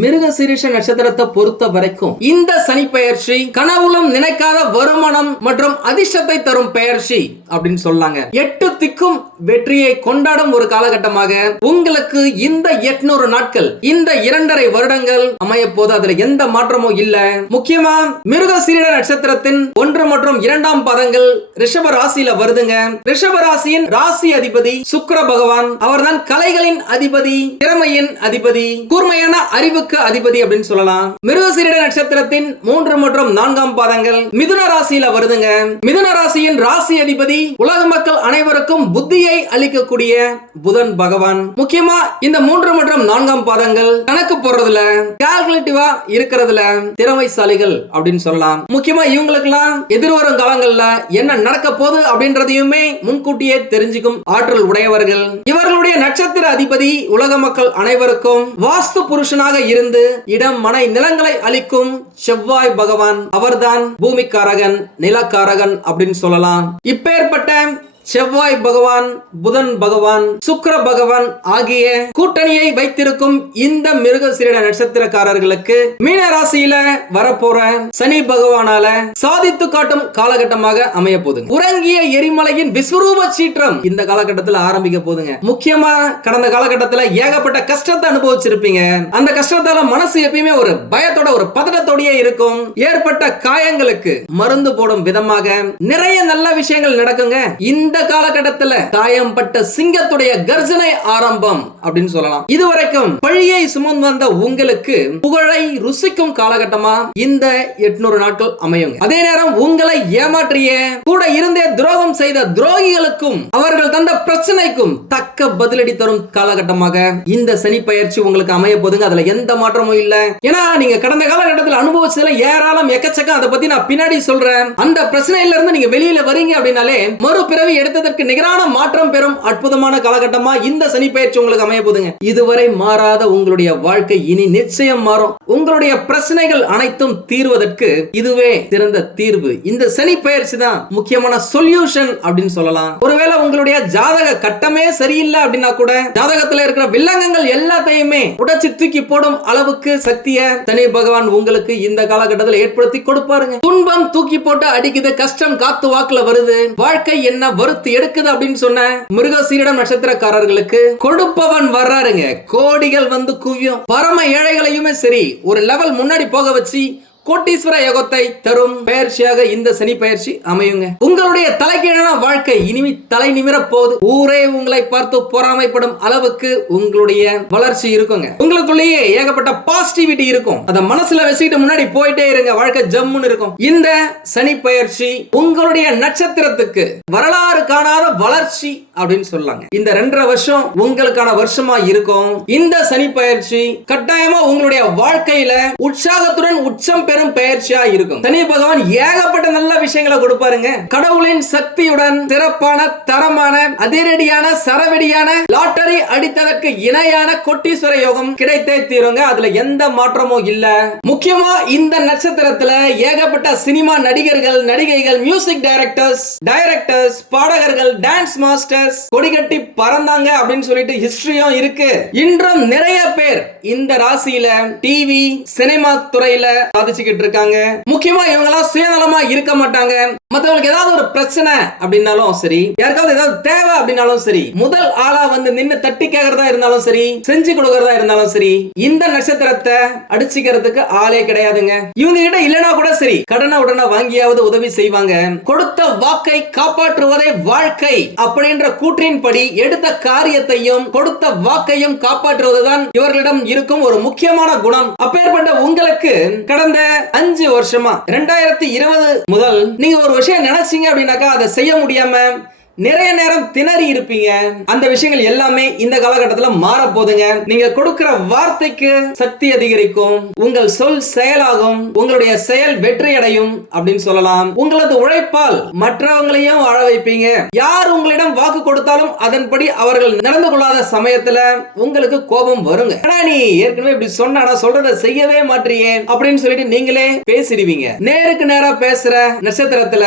மிருக சீரிஷ நட்சத்திரத்தை பொறுத்த வரைக்கும் இந்த சனி பெயர்ச்சி கனவுலும் நினைக்காத வருமானம் மற்றும் அதிர்ஷ்டத்தை தரும் பெயர்ச்சி அப்படின்னு சொல்லாங்க. எட்டு திக்கும் வெற்றியை கொண்டாடும் ஒரு காலகட்டமாக உங்களுக்கு இந்த எட்நூறு நாட்கள் இந்த இரண்டரை வருடங்கள் அமைய போது அதுல எந்த மாற்றமும் இல்ல. முக்கியமா மிருக சீரிட நட்சத்திரத்தின் ஒன்று மற்றும் இரண்டாம் பதங்கள் ரிஷப ராசியில வருதுங்க. ரிஷப ராசியின் ராசி அதிபதி சுக்கர பகவான். அவர்தான் கலைகளின் அதிபதி திறமையின் அதிபதி கூர்மையான அறிவு அறிவுக்கு அதிபதி அப்படின்னு சொல்லலாம். மிருகசீரிட நட்சத்திரத்தின் மூன்று மற்றும் நான்காம் பாதங்கள் மிதுன ராசியில வருதுங்க. மிதுன ராசியின் ராசி அதிபதி உலக மக்கள் அனைவருக்கும் புத்தியை அளிக்கக்கூடிய புதன் பகவான். முக்கியமா இந்த மூன்று மற்றும் நான்காம் பாதங்கள் கணக்கு போடுறதுல கால்குலேட்டிவா இருக்கிறதுல திறமைசாலிகள் அப்படின்னு சொல்லலாம். முக்கியமா இவங்களுக்கு எல்லாம் எதிர்வரும் காலங்கள்ல என்ன நடக்க போகுது அப்படின்றதையுமே முன்கூட்டியே தெரிஞ்சுக்கும் ஆற்றல் உடையவர்கள். இவர்களுடைய நட்சத்திர அதிபதி உலக மக்கள் அனைவருக்கும் வாஸ்து புருஷனாக இருந்து இடம் மனை நிலங்களை அளிக்கும் செவ்வாய் பகவான் அவர்தான் பூமிக்காரகன் நிலக்காரகன் அப்படின்னு சொல்லலாம். இப்பேற்பட்ட செவ்வாய் பகவான் புதன் பகவான் சுக்கர பகவான் ஆகிய கூட்டணியை வைத்திருக்கும் இந்த மிருக சீரட நட்சத்திரக்காரர்களுக்கு மீன ராசியில வரப்போற சனி பகவானால சாதித்து காட்டும் காலகட்டமாக அமைய போதுங்க உறங்கிய எரிமலையின் விஸ்வரூப சீற்றம் இந்த காலகட்டத்தில் ஆரம்பிக்க போதுங்க முக்கியமா கடந்த காலகட்டத்தில் ஏகப்பட்ட கஷ்டத்தை அனுபவிச்சிருப்பீங்க. அந்த கஷ்டத்தால மனசு எப்பயுமே ஒரு பயத்தோட ஒரு பதட்டத்தோடயே இருக்கும். ஏற்பட்ட காயங்களுக்கு மருந்து போடும் விதமாக நிறைய நல்ல விஷயங்கள் நடக்குங்க. இந்த இந்த காலகட்டத்துல காயம்பட்ட சிங்கத்துடைய கர்ஜனை ஆரம்பம் அப்படின்னு சொல்லலாம். இதுவரைக்கும் பழியை சுமந்து வந்த உங்களுக்கு புகழை ருசிக்கும் காலகட்டமா? இந்த எட்நூறு நாட்கள் அமையுங்க. அதே நேரம் உங்களை ஏமாற்றிய கூட இருந்தே துரோகம் செய்த துரோகிகளுக்கும் அவர்கள் தந்த பிரச்சனைக்கும் தக்க பதிலடி தரும் காலகட்டமாக இந்த சனி பயிற்சி உங்களுக்கு அமைய போதுங்க. அதுல எந்த மாற்றமும் இல்ல. ஏன்னா நீங்க கடந்த காலகட்டத்தில் அனுபவிச்சதுல ஏராளம் எக்கச்சக்கம். அதை பத்தி நான் பின்னாடி சொல்றேன். அந்த பிரச்சனையில இருந்து நீங்க வெளியில வரீங்க அப்படின்னாலே மறுபிறவி எடுத்ததற்கு நிகரான மாற்றம் பெறும் அற்புதமான காலகட்டமா இந்த சனி பயிற்சி உங்களுக்கு அமைய போதுங்க இதுவரை மாறாத உங்களுடைய வாழ்க்கை இனி நிச்சயம் மாறும். உங்களுடைய பிரச்சனைகள் அனைத்தும் தீர்வதற்கு இதுவே சிறந்த தீர்வு. இந்த சனி பயிற்சி தான் முக்கியமான சொல்யூஷன் அப்படின்னு சொல்லலாம். ஒருவேளை உங்களுடைய ஜாதக கட்டமே சரியில்லை அப்படின்னா கூட ஜாதகத்துல இருக்கிற வில்லங்கங்கள் எல்லாத்தையுமே உடைச்சு தூக்கி போடும் அளவுக்கு சக்தியை சனி பகவான் உங்களுக்கு இந்த காலகட்டத்தில் ஏற்படுத்தி கொடுப்பாருங்க. துன்பம் தூக்கி போட்டு அடிக்குது கஷ்டம் காத்து வாக்குல வருது. வாழ்க்கை என்ன வரும் வறுத்து எடுக்குது அப்படின்னு சொன்ன மிருகசீரிடம் நட்சத்திரக்காரர்களுக்கு கொடுப்பவன் வர்றாருங்க. கோடிகள் வந்து குவியும். பரம ஏழைகளையுமே சரி ஒரு லெவல் முன்னாடி போக வச்சு கோட்டீஸ்வர யோகத்தை தரும் பயிற்சியாக இந்த சனி பயிற்சி அமையுங்க. உங்களுடைய தலைகீழான வாழ்க்கை இனிமே தலை நிமிர போகுது. ஊரே உங்களை பார்த்து பொறாமைப்படும் அளவுக்கு உங்களுடைய வளர்ச்சி இருக்குங்க. உங்களுக்குள்ளேயே ஏகப்பட்ட பாசிட்டிவிட்டி இருக்கும். அதை மனசுல வச்சுக்கிட்டு முன்னாடி போயிட்டே இருங்க. வாழ்க்கை ஜம்முன்னு இருக்கும். இந்த சனி பயிற்சி உங்களுடைய நட்சத்திரத்துக்கு வரலாறு காணாத வளர்ச்சி அப்படின்னு சொல்லாங்க. இந்த ரெண்டரை வருஷம் உங்களுக்கான வருஷமா இருக்கும். இந்த சனி பயிற்சி கட்டாயமா உங்களுடைய வாழ்க்கையில உற்சாகத்துடன் உச்சம் பெரும் பயிற்சியா இருக்கும். சனி பகவான் ஏகப்பட்ட நல்ல விஷயங்களை கொடுப்பாருங்க. கடவுளின் சக்தியுடன் சிறப்பான தரமான அதிரடியான சரவெடியான லாட்டரி அடித்ததற்கு இணையான கொட்டீஸ்வர யோகம் கிடைத்தே தீருங்க. அதுல எந்த மாற்றமும் இல்ல. முக்கியமா இந்த நட்சத்திரத்துல ஏகப்பட்ட சினிமா நடிகர்கள் நடிகைகள் மியூசிக் டைரக்டர்ஸ் டைரக்டர்ஸ் பாடகர்கள் டான்ஸ் மாஸ்டர்ஸ் கொடிகட்டி பறந்தாங்க அப்படின்னு சொல்லிட்டு ஹிஸ்டரியும் இருக்கு. இன்றும் நிறைய பேர் இந்த ராசியில டிவி சினிமா துறையில சாதிச்சுக்கிட்டு இருக்காங்க. முக்கியமா இவங்க எல்லாம் சுயநலமா இருக்க மாட்டாங்க. மத்தவங்களுக்கு ஏதாவது ஒரு பிரச்சனை அப்படின்னாலும் சரி யாருக்காவது ஏதாவது தேவை அப்படின்னாலும் சரி முதல் ஆளா வந்து நின்னு தட்டி கேக்குறதா இருந்தாலும் சரி செஞ்சு கொடுக்கறதா இருந்தாலும் சரி இந்த நட்சத்திரத்தை அடிச்சுக்கிறதுக்கு ஆளே கிடையாதுங்க. இவங்க கிட்ட இல்லனா கூட சரி கடனை உடனே வாங்கியாவது உதவி செய்வாங்க. கொடுத்த வாக்கை காப்பாற்றுவதே வாழ்க்கை அப்படின்ற கூற்றின்படி எடுத்த காரியத்தையும் கொடுத்த வாக்கையும் காப்பாற்றுவதுதான் இவர்களிடம் இருக்கும் ஒரு முக்கியமான குணம். அப்பேற்பட்ட உங்களுக்கு கடந்த அஞ்சு வருஷமா. ரெண்டாயிரத்தி இருபது முதல் நீங்க ஒரு விஷயம் நினைச்சீங்க அப்படின்னாக்கா அதை செய்ய முடியாம நிறைய நேரம் திணறி இருப்பீங்க. அந்த விஷயங்கள் எல்லாமே இந்த காலகட்டத்தில் மாற போதுங்க நீங்க கொடுக்கிற வார்த்தைக்கு சக்தி அதிகரிக்கும். உங்கள் சொல் செயலாகும். உங்களுடைய செயல் வெற்றி அடையும் அப்படின்னு சொல்லலாம். உங்களது உழைப்பால் மற்றவங்களையும் வாழ வைப்பீங்க. யார் உங்களிடம் வாக்கு கொடுத்தாலும் அதன்படி அவர்கள் நடந்து கொள்ளாத சமயத்துல உங்களுக்கு கோபம் வருங்க. ஆனா நீ ஏற்கனவே இப்படி சொன்னா சொல்றதை செய்யவே மாட்டியே அப்படின்னு சொல்லிட்டு நீங்களே பேசிடுவீங்க. நேருக்கு நேரா பேசுற நட்சத்திரத்துல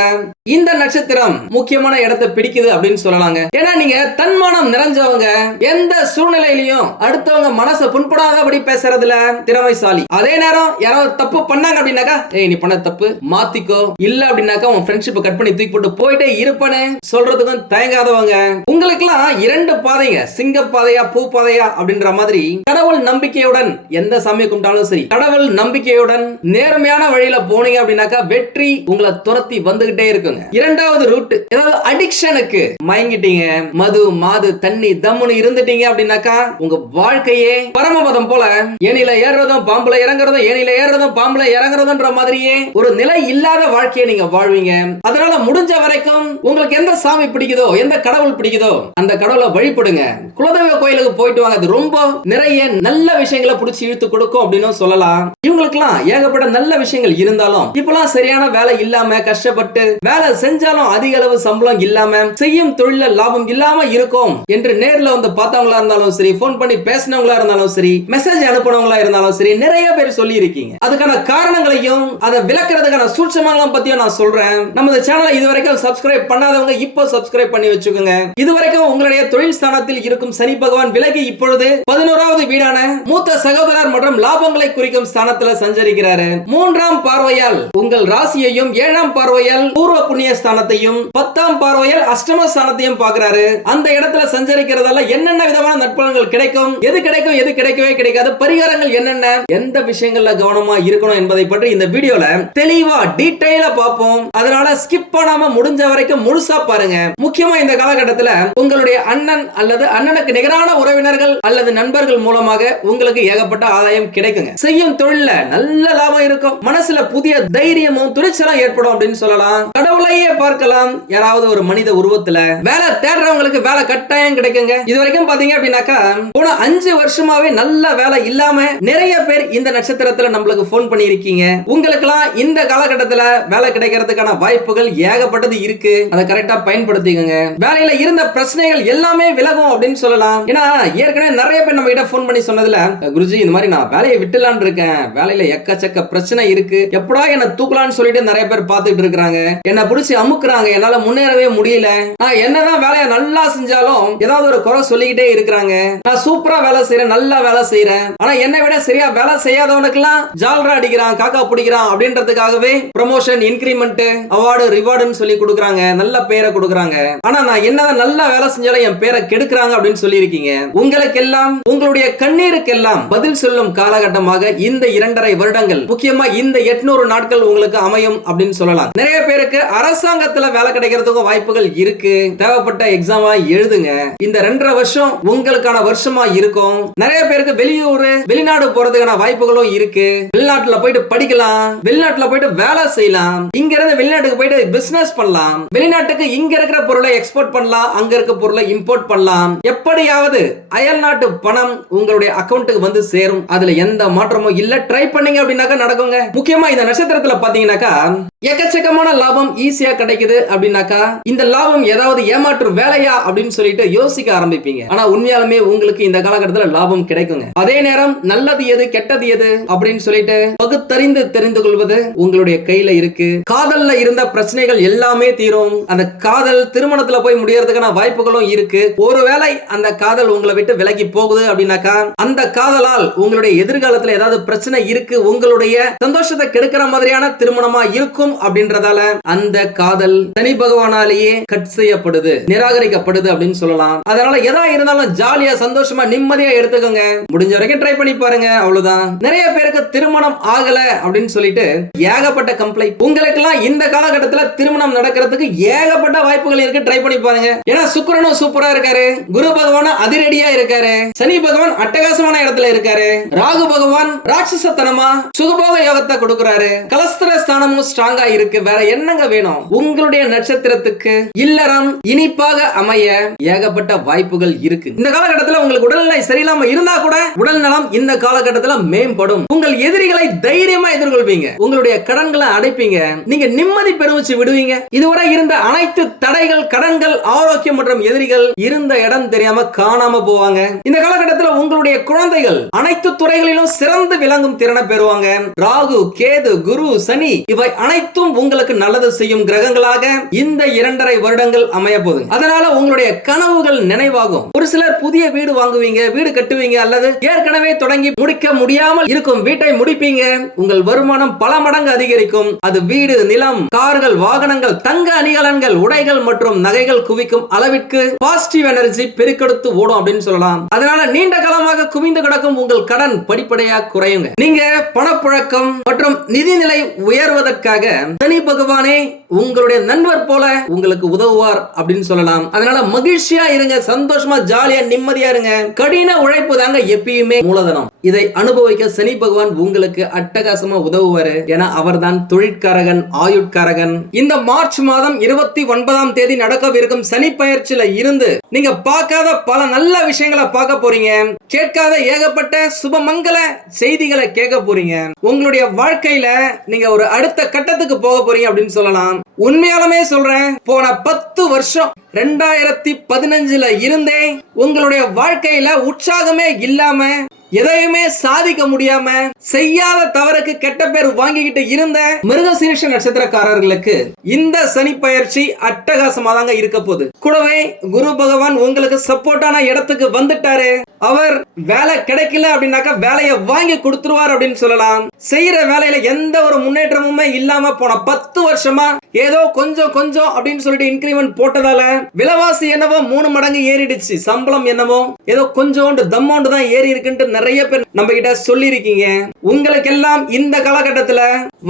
இந்த நட்சத்திரம் முக்கியமான இடத்தை பிடிக்குது கிடைக்குது அப்படின்னு சொல்லலாங்க. ஏன்னா நீங்க தன்மானம் நிறைஞ்சவங்க எந்த சூழ்நிலையிலையும் அடுத்தவங்க மனசை புண்படாதபடி பேசுறதுல திறமைசாலி. அதே நேரம் யாராவது தப்பு பண்ணாங்க அப்படின்னாக்கா ஏய் நீ பண்ண தப்பு மாத்திக்கோ. இல்ல அப்படின்னாக்கா உன் ஃப்ரெண்ட்ஷிப்பை கட் பண்ணி தூக்கி போட்டு போயிட்டே இருப்பனே சொல்றதுக்கும் தயங்காதவங்க. உங்களுக்கெல்லாம் இரண்டு பாதைங்க. சிங்க பாதையா பூ பாதையா அப்படின்ற மாதிரி கடவுள் நம்பிக்கையுடன் எந்த சாமியை கும்பிட்டாலும் சரி கடவுள் நம்பிக்கையுடன் நேர்மையான வழியில போனீங்க அப்படின்னாக்கா வெற்றி உங்களை துரத்தி வந்துகிட்டே இருக்குங்க. இரண்டாவது ரூட் ஏதாவது அடிக்ஷனுக்கு மயங்கிட்டீங்க. மது மாது தண்ணி தம்முன்னு இருந்துட்டீங்க அப்படின்னாக்கா உங்க வாழ்க்கையே பரமபதம் போல. ஏனில ஏறுறதும் பாம்புல இறங்குறதும் ஏனில ஏறுறதும் பாம்புல இறங்குறதுன்ற மாதிரியே ஒரு நிலை இல்லாத வாழ்க்கையை நீங்க வாழ்வீங்க. அதனால முடிஞ்ச வரைக்கும் உங்களுக்கு எந்த சாமி பிடிக்குதோ எந்த கடவுள் பிடிக்குதோ அந்த கடவுளை வழிபடுங்க. குலதெய்வ கோயிலுக்கு போயிட்டு வாங்க. அது ரொம்ப நிறைய நல்ல விஷயங்களை பிடிச்சி இழுத்து கொடுக்கும் அப்படின்னு சொல்லலாம். இவங்களுக்குலாம் ஏகப்பட்ட நல்ல விஷயங்கள் இருந்தாலும் இப்பெல்லாம் சரியான வேலை இல்லாம கஷ்டப்பட்டு வேலை செஞ்சாலும் அதிக அளவு சம்பளம் இல்லாம செய்யும் தொழில லாபம் இல்லாம இருக்கும் என்று நேர்ல வந்து பார்த்தவங்களா இருந்தாலும் சரி போன் பண்ணி பேசினவங்களா இருந்தாலும் சரி மெசேஜ் அனுப்பினவங்களா இருந்தாலும் சரி நிறைய பேர் சொல்லி இருக்கீங்க அதுக்கான காரணங்களையும் அதை விளக்குறதுக்கான சூட்சமாங்களும் பத்தியும் நான் சொல்றேன். நமது சேனலை இதுவரைக்கும் சப்ஸ்கிரைப் பண்ணாதவங்க இப்போ சப்ஸ்கிரைப் பண்ணி வச்சுக்கோங்க. இதுவரைக்கும் உங்களுடைய தொழில் ஸ்தானத்தில் இருக்கும் சனி பகவான் விலகி இப்பொழுது பதினோராவது வீடான மூத்த சகோதரர் மற்றும் லாபங்களை குறிக்கும் ஸ்தானத்துல சஞ்சரிக்கிறாரு. மூன்றாம் பார்வையால் உங்கள் ராசியையும் ஏழாம் பார்வையால் பூர்வ புண்ணிய ஸ்தானத்தையும் பத்தாம் பார்வையால் அஷ்டம ஸ்தானத்தையும் பாக்குறாரு அந்த இடத்துல சஞ்சரிக்கிறதால என்னென்ன விதமான நட்பலன்கள் கிடைக்கும்? எது கிடைக்கும் எது கிடைக்கவே கிடைக்காது. பரிகாரங்கள் என்னென்ன? எந்த விஷயங்கள்ல கவனமா இருக்கணும் என்பதை பற்றி இந்த வீடியோல தெளிவா டீடைலா பார்ப்போம். அதனால ஸ்கிப் பண்ணாம முடிஞ்ச வரைக்கும் முழுசா பாருங்க. முக்கியமா இந்த காலகட்டத்துல உங்களுடைய அண்ணன் அல்லது அண்ணனுக்கு நிகரான உறவினர்கள் அல்லது நண்பர்கள் மூலமாக உங்களுக்கு ஏகப்பட்ட ஆதாயம் கிடைக்குங்க. செய்யும் தொழில்ல நல்ல லாபம் இருக்கும். மனசுல புதிய தைரியமும் துணிச்சலும் ஏற்படும் அப்படின்னு சொல்லலாம். கடவுளையே பார்க்கலாம். யாராவது ஒரு மனித சமூகத்துல வேலை தேடுறவங்களுக்கு வேலை கட்டாயம் கிடைக்குங்க. இது வரைக்கும் பாத்தீங்க அப்படின்னாக்கா போன அஞ்சு வருஷமாவே நல்ல வேலை இல்லாம நிறைய பேர் இந்த நட்சத்திரத்துல நம்மளுக்கு போன் பண்ணியிருக்கீங்க. உங்களுக்கெல்லாம் இந்த காலகட்டத்துல வேலை கிடைக்கிறதுக்கான வாய்ப்புகள் ஏகப்பட்டது இருக்கு. அதை கரெக்டா பயன்படுத்திக்கோங்க. வேலையில இருந்த பிரச்சனைகள் எல்லாமே விலகும் அப்படின்னு சொல்லலாம். ஏன்னா ஏற்கனவே நிறைய பேர் நம்ம கிட்ட போன் பண்ணி சொன்னதுல குருஜி இந்த மாதிரி நான் வேலையை விட்டுலான் இருக்கேன். வேலையில எக்கச்சக்க பிரச்சனை இருக்கு. எப்படா என்ன தூக்கலாம்னு சொல்லிட்டு நிறைய பேர் பார்த்துட்டு இருக்காங்க என்ன பிடிச்சி அமுக்குறாங்க. என்னால முன்னேறவே முடியல. நான் என்னதான் வேலையை நல்லா செஞ்சாலும் ஏதாவது ஒரு குறை சொல்லிக்கிட்டே இருக்கிறாங்க. நான் சூப்பரா வேலை செய்யறேன் நல்லா வேலை செய்யறேன் ஆனா என்னை விட சரியா வேலை செய்யாதவனுக்கு எல்லாம் ஜால்ரா அடிக்கிறான் காக்கா பிடிக்கிறான் அப்படின்றதுக்காகவே ப்ரமோஷன் இன்கிரிமெண்ட் அவார்டு ரிவார்டுன்னு சொல்லி கொடுக்குறாங்க. நல்ல பேரை கொடுக்குறாங்க. ஆனா நான் என்னதான் நல்லா வேலை செஞ்சாலும் என் பேரை கெடுக்கிறாங்க அப்படின்னு சொல்லியிருக்கீங்க. உங்களுக்கெல்லாம் உங்களுடைய கண்ணீருக்கெல்லாம் பதில் சொல்லும் காலகட்டமாக இந்த இரண்டரை வருடங்கள் முக்கியமா இந்த எட்நூறு நாட்கள் உங்களுக்கு அமையும் அப்படின்னு சொல்லலாம். நிறைய பேருக்கு அரசாங்கத்துல வேலை கிடைக்கிறதுக்கும் வாய்ப்புகள் இருக்கு. தேவைப்பட்ட எக்ஸாம் எழுதுங்க. இந்த ரெண்டரை வருஷம் உங்களுக்கான வருஷமா இருக்கும். நிறைய பேருக்கு வெளியூர் வெளிநாடு போறதுக்கான வாய்ப்புகளும் இருக்கு. வெளிநாட்டுல போயிட்டு படிக்கலாம். வெளிநாட்டுல போயிட்டு வேலை செய்யலாம். இங்க இருந்து வெளிநாட்டுக்கு போயிட்டு பிசினஸ் பண்ணலாம். வெளிநாட்டுக்கு இங்க இருக்கிற பொருளை எக்ஸ்போர்ட் பண்ணலாம். அங்க இருக்க பொருளை இம்போர்ட் பண்ணலாம். எப்படியாவது அயல் நாட்டு பணம் உங்களுடைய அக்கௌண்ட்டுக்கு வந்து சேரும். அதுல எந்த மாற்றமும் இல்ல. ட்ரை பண்ணீங்க அப்படின்னாக்கா நடக்குங்க. முக்கியமா இந்த நட்சத்திரத்துல பாத்தீங்கன்னாக்கா எக்கச்சக்கமான லாபம் ஈஸியா கிடைக்குது அப்படின்னாக்கா இந்த லாபம் ஏதாவது ஏமாற்று வேலையா அப்படின்னு சொல்லிட்டு யோசிக்க ஆரம்பிப்பீங்க. ஆனா உண்மையாலுமே உங்களுக்கு இந்த காலகட்டத்தில் லாபம் கிடைக்குங்க. அதே நேரம் நல்லது எது கெட்டது எது அப்படின்னு சொல்லிட்டு பகுத்தறிந்து தெரிந்து கொள்வது உங்களுடைய கையில இருக்கு. காதல்ல இருந்த பிரச்சனைகள் எல்லாமே தீரும். அந்த காதல் திருமணத்துல போய் முடியறதுக்கான வாய்ப்புகளும் இருக்கு. ஒருவேளை அந்த காதல் உங்களை விட்டு விலகி போகுது அப்படின்னாக்கா அந்த காதலால் உங்களுடைய எதிர்காலத்துல ஏதாவது பிரச்சனை இருக்கு. உங்களுடைய சந்தோஷத்தை கெடுக்கிற மாதிரியான திருமணமா இருக்கும் அப்படின்றதால அந்த காதல் சனி பகவானாலேயே கட் செய்யப்படுது நிராகரிக்கப்படுது அப்படின்னு சொல்லலாம். அதனால எதா இருந்தாலும் ஜாலியா சந்தோஷமா நிம்மதியா எடுத்துக்கோங்க. முடிஞ்ச வரைக்கும் ட்ரை பண்ணி பாருங்க அவ்வளவுதான். நிறைய பேருக்கு திருமணம் ஆகல அப்படின்னு சொல்லிட்டு ஏகப்பட்ட கம்ப்ளைண்ட் உங்களுக்கு எல்லாம் இந்த காலகட்டத்துல திருமணம் நடக்கிறதுக்கு ஏகப்பட்ட வாய்ப்புகள் இருக்கு ட்ரை பண்ணி பாருங்க. ஏன்னா சுக்கரனும் சூப்பரா இருக்காரு. குரு பகவானும் அதிரடியா இருக்காரு. சனி பகவான் அட்டகாசமான இடத்துல இருக்காரு. ராகு பகவான் ராட்சசத்தனமா சுகபோக யோகத்தை கொடுக்கிறாரு. கலஸ்திர ஸ்தானமும் ஸ்ட்ராங்கா இருக்கு. வேற என்னங்க வேணும்? உங்களுடைய நட்சத்திரத்துக்கு இல்லறம் இனிப்பாக அமைய ஏகப்பட்ட வாய்ப்புகள் இருக்கு. இந்த காலகட்டத்தில் உங்களுக்கு உடல்நிலை சரியில்லாம இருந்தா கூட உடல் நலம் இந்த காலகட்டத்தில் மேம்படும். உங்கள் எதிரிகளை தைரியமா எதிர்கொள்வீங்க. உங்களுடைய கடன்களை அடைப்பீங்க. நீங்க நிம்மதி பெருமிச்சு விடுவீங்க. இதுவரை இருந்த அனைத்து தடைகள் கடன்கள் ஆரோக்கியம் மற்றும் எதிரிகள் இருந்த இடம் தெரியாம காணாம போவாங்க. இந்த காலகட்டத்தில் உங்களுடைய குழந்தைகள் அனைத்து துறைகளிலும் சிறந்து விளங்கும் திறனை பெறுவாங்க. ராகு கேது குரு சனி இவை அனைத்து அனைத்தும் உங்களுக்கு நல்லது செய்யும் கிரகங்களாக இந்த இரண்டரை வருடங்கள் அமைய போகுது அதனால உங்களுடைய கனவுகள் நினைவாகும். ஒரு சிலர் புதிய வீடு வாங்குவீங்க வீடு கட்டுவீங்க அல்லது ஏற்கனவே தொடங்கி முடிக்க முடியாமல் இருக்கும் வீட்டை முடிப்பீங்க. உங்கள் வருமானம் பல மடங்கு அதிகரிக்கும். அது வீடு நிலம் கார்கள் வாகனங்கள் தங்க அணிகலன்கள் உடைகள் மற்றும் நகைகள் குவிக்கும் அளவிற்கு பாசிட்டிவ் எனர்ஜி பெருக்கெடுத்து ஓடும் அப்படின்னு சொல்லலாம். அதனால நீண்ட காலமாக குவிந்து கிடக்கும் உங்கள் கடன் படிப்படியாக குறையுங்க. நீங்க பணப்புழக்கம் மற்றும் நிதிநிலை உயர்வதற்காக சனி பகவானே உங்களுடைய நண்பர் போல உங்களுக்கு உதவுவார் அப்படின்னு சொல்லலாம். அதனால மகிழ்ச்சியா இருங்க சந்தோஷமா ஜாலியா நிம்மதியா இருங்க. கடின உழைப்பு தாங்க எப்பயுமே மூலதனம். இதை அனுபவிக்க சனி பகவான் உங்களுக்கு அட்டகாசமா உதவுவாரு. ஏன்னா அவர்தான் தொழிற்காரகன் ஆயுட்காரகன். இந்த மார்ச் மாதம் இருபத்தி ஒன்பதாம் தேதி நடக்கவிருக்கும் சனி பயிற்சியில இருந்து நீங்க பார்க்காத பல நல்ல விஷயங்களை பார்க்க போறீங்க. கேட்காத ஏகப்பட்ட சுபமங்கல செய்திகளை கேட்க போறீங்க. உங்களுடைய வாழ்க்கையில நீங்க ஒரு அடுத்த கட்டத்துக்கு போக போறீங்க அப்படின்னு சொல்லலாம். உண்மையாலுமே சொல்றேன் போன பத்து வருஷம் ரெண்டாயிரத்தி பதினஞ்சுல இருந்தே உங்களுடைய வாழ்க்கையில உற்சாகமே இல்லாம எதையுமே சாதிக்க முடியாம செய்யாத தவறுக்கு கெட்ட பேர் வாங்கிக்கிட்டு இருந்த மிருகசீரிஷ நட்சத்திரக்காரர்களுக்கு இந்த சனி பயிற்சி அட்டகாசமா தாங்க இருக்க போகுது. கூடவே குரு பகவான் உங்களுக்கு சப்போர்ட்டான இடத்துக்கு வந்துட்டாரு. அவர் வேலை கிடைக்கல அப்படின்னாக்கா வேலையை வாங்கி கொடுத்துருவார் அப்படின்னு சொல்லலாம். செய்யற வேலையில எந்த ஒரு முன்னேற்றமுமே இல்லாம போன பத்து வருஷமா ஏதோ கொஞ்சம் கொஞ்சம் அப்படின்னு சொல்லிட்டு இன்கிரிமெண்ட் போட்டதால விலைவாசி என்னவோ மூணு மடங்கு ஏறிடுச்சு. சம்பளம் என்னவோ ஏதோ கொஞ்சோண்டு தம்மோண்டு தான் ஏறி இருக்குன்ட்டு நிறைய பேர் நம்ம கிட்ட சொல்லியிருக்கீங்க. உங்களுக்கெல்லாம் இந்த காலகட்டத்துல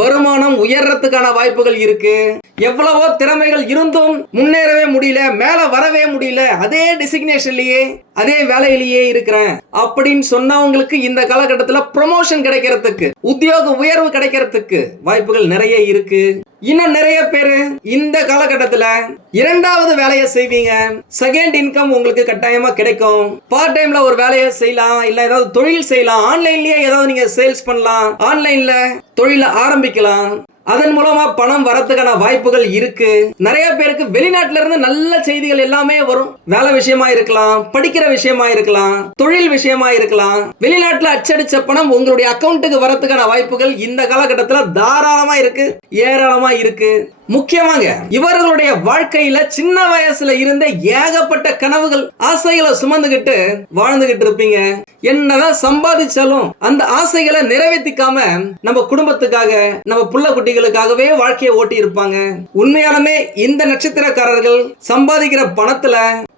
வருமானம் உயர்றதுக்கான வாய்ப்புகள் இருக்கு. எவ்வளவோ திறமைகள் இருந்தும் முன்னேறவே முடியல மேல வரவே முடியல. அதே டிசிக்னேஷன்லயே அதே வேலையிலேயே இருக்கிறேன். அப்படின்னு சொன்னவங்களுக்கு இந்த காலகட்டத்துல ப்ரொமோஷன் கிடைக்கிறதுக்கு உத்தியோக உயர்வு கிடைக்கிறதுக்கு வாய்ப்புகள் நிறைய இருக்கு. இன்னும் நிறைய பேர் இந்த காலகட்டத்தில் இரண்டாவது வேலையை செய்வீங்க. செகண்ட் இன்கம் உங்களுக்கு கட்டாயமா கிடைக்கும். பார்ட் டைம்ல ஒரு வேலையை செய்யலாம் இல்ல ஏதாவது தொழில் செய்யலாம். ஆன்லைன்லயே ஏதாவது நீங்க சேல்ஸ் பண்ணலாம். ஆன்லைன்ல தொழிலை ஆரம்பிக்கலாம். அதன் மூலமா பணம் வரத்துக்கான வாய்ப்புகள் இருக்கு. நிறைய பேருக்கு வெளிநாட்டுல இருந்து நல்ல செய்திகள் எல்லாமே வரும். வேலை விஷயமா இருக்கலாம் படிக்கிற விஷயமா இருக்கலாம் தொழில் விஷயமா இருக்கலாம். வெளிநாட்டுல அச்சடிச்ச பணம் உங்களுடைய அக்கௌண்ட்டுக்கு வரதுக்கான வாய்ப்புகள் இந்த காலகட்டத்துல தாராளமா இருக்கு ஏராளமா இருக்கு. முக்கியமாக இவர்களுடைய வாழ்க்கையில சின்ன வயசுல இருந்த ஏகப்பட்ட கனவுகள் ஆசைகளை சுமந்துகிட்டு வாழ்ந்துகிட்டு இருப்பீங்க. என்னதான் சம்பாதிச்சாலும் அந்த ஆசைகளை நிறைவேற்றிக்காம நம்ம குடும்பத்துக்காக நம்ம புள்ள குட்டிகளுக்காகவே வாழ்க்கையை ஓட்டி இருப்பாங்க உண்மையாலுமே இந்த நட்சத்திரக்காரர்கள் சம்பாதிக்கிற பணத்துல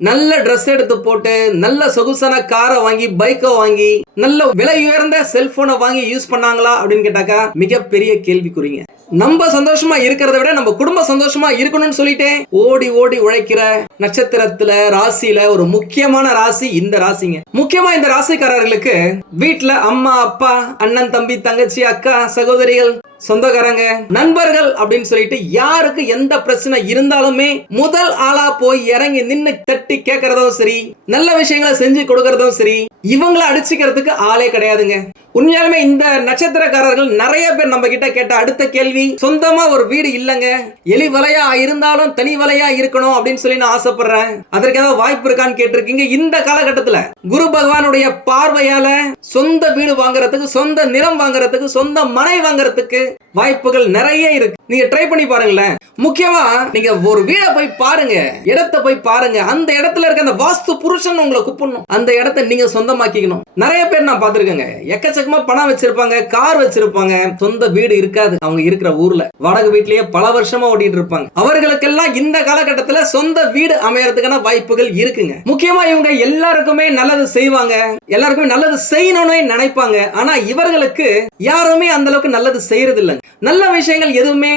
நல்ல ட்ரெஸ் எடுத்து போட்டு நல்ல சொகுசான காரை வாங்கி பைக்கை வாங்கி நல்ல விலை உயர்ந்த செல்போனை வாங்கி யூஸ் பண்ணாங்களா அப்படின்னு கேட்டாக்கா மிகப்பெரிய கேள்விக்குறிங்க. நம்ம சந்தோஷமா இருக்கிறத விட நம்ம குடும்ப சந்தோஷமா இருக்கணும்னு சொல்லிட்டு ஓடி ஓடி உழைக்கிற நட்சத்திரத்துல ராசியில ஒரு முக்கியமான ராசி இந்த ராசிங்க. முக்கியமா இந்த ராசிக்காரர்களுக்கு வீட்டுல அம்மா அப்பா அண்ணன் தம்பி தங்கச்சி அக்கா சகோதரிகள் சொந்தக்காரங்க நண்பர்கள் அப்படின்னு சொல்லிட்டு யாருக்கு எந்த பிரச்சனை இருந்தாலுமே முதல் ஆளா போய் இறங்கி நின்னு தட்டி கேட்கறதும் சரி நல்ல விஷயங்களை செஞ்சு கொடுக்கறதும் சரி இவங்கள அடிச்சுக்கிறதுக்கு ஆளே கிடையாதுங்க. உண்மையாலுமே இந்த நட்சத்திரக்காரர்கள் நிறைய பேர் நம்ம கிட்ட கேட்ட அடுத்த கேள்வி சொந்தமா ஒரு வீடு இல்லங்க. எலி வலையா இருந்தாலும் தனி வலையா இருக்கணும் அப்படின்னு சொல்லி நான் ஆசைப்படுறேன். அதற்கு ஏதாவது வாய்ப்பு இருக்கான்னு கேட்டிருக்கீங்க. இந்த காலகட்டத்துல குரு பகவானுடைய பார்வையால சொந்த வீடு வாங்குறதுக்கு சொந்த நிலம் வாங்குறதுக்கு சொந்த மனை வாங்குறதுக்கு வாய்ப்புகள் நிறைய இருக்கு. நீங்க ட்ரை பண்ணி பாருங்களேன். முக்கியமா நீங்க ஒரு வீடை போய் பாருங்க. இடத்தை போய் பாருங்க. அந்த இடத்துல இருக்க அந்த வாஸ்து புருஷன் உங்களை கூப்பிடணும். அந்த இடத்தை நீங்க சொந்தமாக்கிக்கணும். நிறைய பேர் நான் பார்த்திருக்கேங்க. எக்கச்சக்கமா பணம் வச்சிருப்பாங்க கார் வச்சிருப்பாங்க. சொந்த வீடு இருக்காது. அவங்க இருக்கிற ஊர்ல. வாடகை வீட்லயே பல வருஷமா ஓட்டிட்டு இருப்பாங்க. அவர்களுக்கெல்லாம் இந்த காலகட்டத்துல சொந்த வீடு அமையறதுக்கான வாய்ப்புகள் இருக்குங்க. முக்கியமா இவங்க எல்லாருக்குமே நல்லது செய்வாங்க. எல்லாருக்குமே நல்லது செய்யணும்னு நினைப்பாங்க. ஆனா இவர்களுக்கு யாருமே அந்த அளவுக்கு நல்லது செய்யறது இல்லைங்க நல்ல விஷயங்கள் எதுவுமே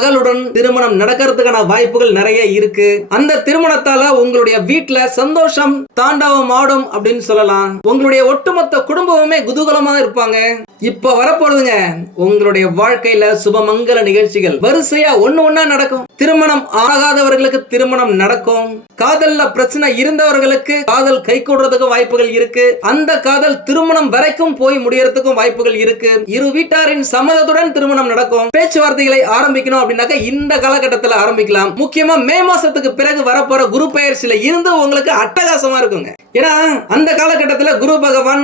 மகளுடன் திருமணம் நடக்கிறதுக்கான வாய்ப்புகள் நிறைய இருக்கு. அந்த திருமணத்தால உங்களுடைய வீட்டுல சந்தோஷம் தாண்டவம் ஆடும் அப்படின்னு சொல்லலாம். உங்களுடைய ஒட்டுமொத்த குடும்பமுமே குதூகலமா இருப்பாங்க. இப்ப வரப்போறதுங்க உங்களுடைய வாழ்க்கையில சுபமங்கல நிகழ்ச்சிகள். வரிசையா ஒண்ணு ஒண்ணா நடக்கும். திருமணம் ஆகாதவர்களுக்கு திருமணம் நடக்கும். காதல்ல பிரச்சனை இருந்தவர்களுக்கு காதல் கை கூடுறதுக்கு வாய்ப்புகள் இருக்கு. அந்த காதல் திருமணம் வரைக்கும் போய் முடியறதுக்கும் வாய்ப்புகள் இருக்கு. இரு வீட்டாரின் சம்மதத்துடன் திருமணம் நடக்கும். பேச்சுவார்த்தைகளை ஆரம்பிக்கணும் அப்படின்னாக்க இந்த காலகட்டத்தில் ஆரம்பிக்கலாம். முக்கியமா மே மாசத்துக்கு பிறகு வரப்போற குரு பயிற்சியில இருந்து உங்களுக்கு அட்டகாசமா இருக்குங்க. ஏன்னா அந்த காலகட்டத்தில் குரு பகவான்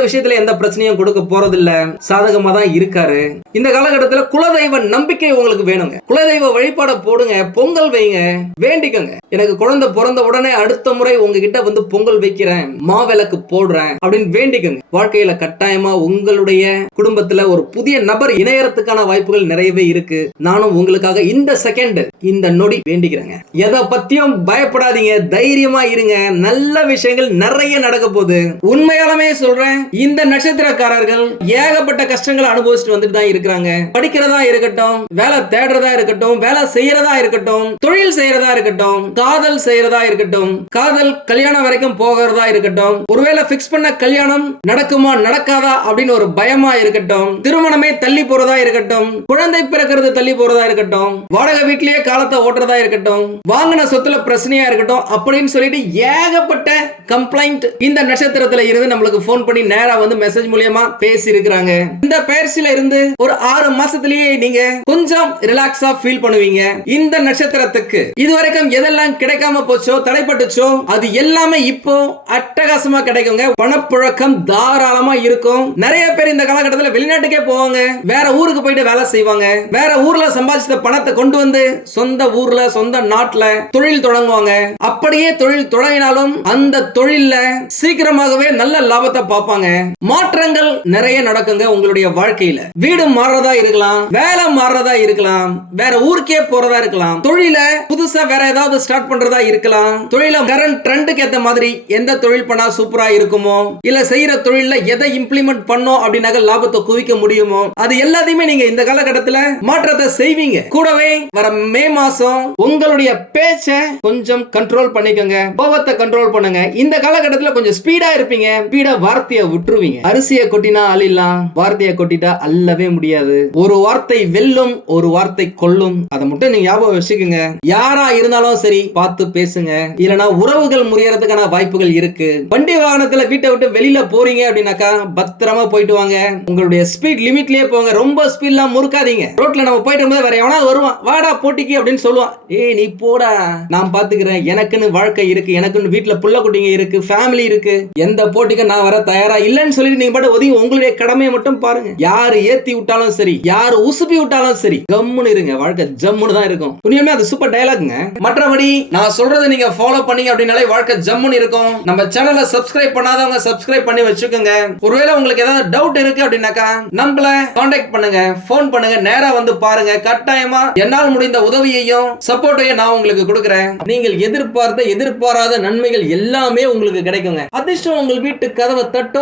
விஷயத்துல எந்த பிரச்சனையும் கொடுக்க போறதில்ல. சாதகமா தான் இருக்காரு. இந்த காலகட்டத்துல குலதெய்வ நம்பிக்கை உங்களுக்கு வேணுங்க. குலதெய்வ வழிபாட போடுங்க பொங்கல் வைங்க வேண்டிக்கோங்க. எனக்கு குழந்தை பிறந்த உடனே அடுத்த முறை உங்ககிட்ட வந்து பொங்கல் வைக்கிறேன் மாவிளக்கு போடுறேன் அப்படின்னு வேண்டிக்கோங்க. வாழ்க்கையில கட்டாயமா உங்களுடைய குடும்பத்துல ஒரு புதிய நபர் இணையறதுக்கான வாய்ப்புகள் நிறையவே இருக்கு. நானும் உங்களுக்காக இந்த செகண்ட் இந்த நொடி வேண்டிக்கிறேங்க. எதை பத்தியும் பயப்படாதீங்க தைரியமா இருங்க. நல்ல விஷயங்கள் நிறைய நடக்க போகுது. உண்மையாலுமே சொல்றேன் இந்த நட்சத்திரக்காரர்கள் ஏகப்பட்ட கஷ்டங்களை அனுபவிச்சுட்டு வந்துட்டு தான் இருக்கிறாங்க. படிக்கிறதா இருக்கட்டும் வேலை தேடுறதா இருக்கட்டும் வேலை செய்யறதா இருக்கட்டும் தொழில் செய்யறதா இருக்கட்டும் காதல் செய்யறதா இருக்கட்டும் காதல் கல்யாணம் வரைக்கும் போகிறதா இருக்கட்டும் ஒருவேளை பிக்ஸ் பண்ண கல்யாணம் நடக்குமா நடக்காதா அப்படின்னு ஒரு பயமா இருக்கட்டும் திருமணமே தள்ளி போறதா இருக்கட்டும் குழந்தை பிறக்கிறது தள்ளி போறதா இருக்கட்டும் வாடகை வீட்லயே காலத்தை ஓட்டுறதா இருக்கட்டும் வாங்கின சொத்துல பிரச்சனையா இருக்கட்டும் அப்படின்னு சொல்லிட்டு ஏகப்பட்ட கம்ப்ளைண்ட் இந்த நட்சத்திரத்துல இருந்து நம்மளுக்கு போன் பண்ணி நேரா வந்து மெசேஜ் மூலியமா பேசி இருக்கிறாங்க இந்த பயிற்சியில இருந்து ஒரு ஆறு மாசத்திலேயே நீங்க கொஞ்சம் ரிலாக்ஸா ஃபீல் பண்ணுவீங்க. இந்த நட்சத்திரத்துக்கு இதுவரைக்கும் எதெல்லாம் கிடைக்காம போச்சோ தடைப்பட்டுச்சோ அது எல்லாமே இப்போ அட்டகாசமா கிடைக்குங்க. பணப்புழக்கம் தாராளமா இருக்கும். நிறைய பேர் இந்த காலகட்டத்தில் வெளிநாட்டுக்கே போவாங்க. வேற ஊருக்கு போயிட்டு வேலை செய்வாங்க. வேற ஊர்ல சம்பாதிச்ச பணத்தை கொண்டு வந்து சொந்த ஊர்ல சொந்த நாட்டுல தொழில் தொடங்குவாங்க. அப்படியே தொழில் தொடங்கினாலும் அந்த தொழில்ல சீக்கிரமாகவே நல்ல லாபத்தை பார்ப்பாங்க. மாற்றங்கள் நிறைய நடக்குங்க உங்களுடைய வாழ்க்கையில. வீடு மாறுறதா இருக்கலாம் வேலை மாறுறதா இருக்கலாம் வேற ஊருக்கே போறதா இருக்கலாம் தொழில புதுசா வேற ஏதாவது ஸ்டார்ட் பண்றதா இருக்கலாம் தொழில கரண்ட் ட்ரெண்டுக்கு ஏத்த மாதிரி எந்த தொழில் பண்ணா சூப்பரா இருக்குமோ இல்ல செய்யற தொழில எதை இம்ப்ளிமெண்ட் பண்ணோம் அப்படின்னாக்க லாபத்தை குவிக்க முடியுமோ அது எல்லாத்தையுமே நீங்க இந்த காலகட்டத்துல மாற்றத்தை செய்வீங்க. கூடவே வர மே மாசம் உங்களுடைய பேச்ச கொஞ்சம் கண்ட்ரோல் பண்ணிக்கோங்க கோபத்தை கண்ட்ரோல் பண்ணுங்க. இந்த காலகட்டத்துல கொஞ்சம் ஸ்பீடா இருப்பீங்க ஸ்பீடா வார்த்தையை விட்டுருவீங்க. அரிசியை கொட்டினா அழிலாம் வார்த்தையை கொட்டிட்டா அல்லவே முடியாது. ஒரு வார்த்தை வெல்லும் ஒரு வார்த்தை கொல்லும். அதை மட்டும் நீங்க ஞாபகம் வச்சுக்கோங்க. யாரா இருந்தாலும் சரி பார்த்து பேசுங்க. இல்லனா உறவுகள் முறியறதுக்கான வாய்ப்புகள் இருக்கு. வண்டி வாகனத்துல வீட்டை விட்டு வெளியில போறீங்க அப்படின்னாக்கா பத்திரமா போயிட்டு வாங்க. உங்களுடைய ஸ்பீட் லிமிட்லயே போங்க. ரொம்ப ஸ்பீட்லாம் முறுக்காதீங்க. ரோட்ல நம்ம போயிட்டு போது வேற எவனாவது வருவான். வாடா போட்டிக்கு அப்படின்னு சொல்லுவான். ஏய் நீ போடா. நான் பாத்துக்கிறேன். எனக்குன்னு வாழ்க்கை இருக்கு. எனக்குன்னு வீட்டுல புள்ள குட்டிங்க இருக்கு. ஃபேமிலி இருக்கு. எந்த போட்டிக்கு நான் வர தயாரா இல்லைன்னு சொல்லிட்டு நீங்க பாட்டு ஒதுங்கி உங்களுடைய கடமையை மட்டும் பாருங்க. யாரு ஏத்தி விட்டாலும் சரி யாரு உசுப்பி விட்டாலும் சரி கம்முன்னு இருங்க. வாழ்க்கை ஜம்முன்னு தான் இருக்கும். உண்மையுமே அது சூப்பர் டயலாக்ங்க மற்றபடி நான் சொல்றதை நீங்க ஃபாலோ பண்ணீங்க அப்படின்னாலே வாழ்க்கை ஜம்முன்னு இருக்கும். நம்ம சேனலை சப்ஸ்கிரைப் பண்ணாதவங்க சப்ஸ்கிரைப் பண்ணி வச்சுக்கோங்க. ஒருவேளை உங்களுக்கு ஏதாவது டவுட் இருக்கு அப்படின்னாக்கா நம்மள காண்டாக்ட் பண்ணுங்க. ஃபோன் பண்ணுங்க. நேரா வந்து பாருங்க. கட்டாயமா என்னால் முடிந்த உதவியையும் சப்போர்ட்டையும் நான் உங்களுக்கு கொடுக்குறேன். நீங்கள் எதிர்பார்த்த எதிர்பாராத நன்மைகள் எல்லாமே உங்களுக்கு கிடைக்குங்க. அதிர்ஷ்டம் உங்கள் வீட்டு கதவை தட்டோ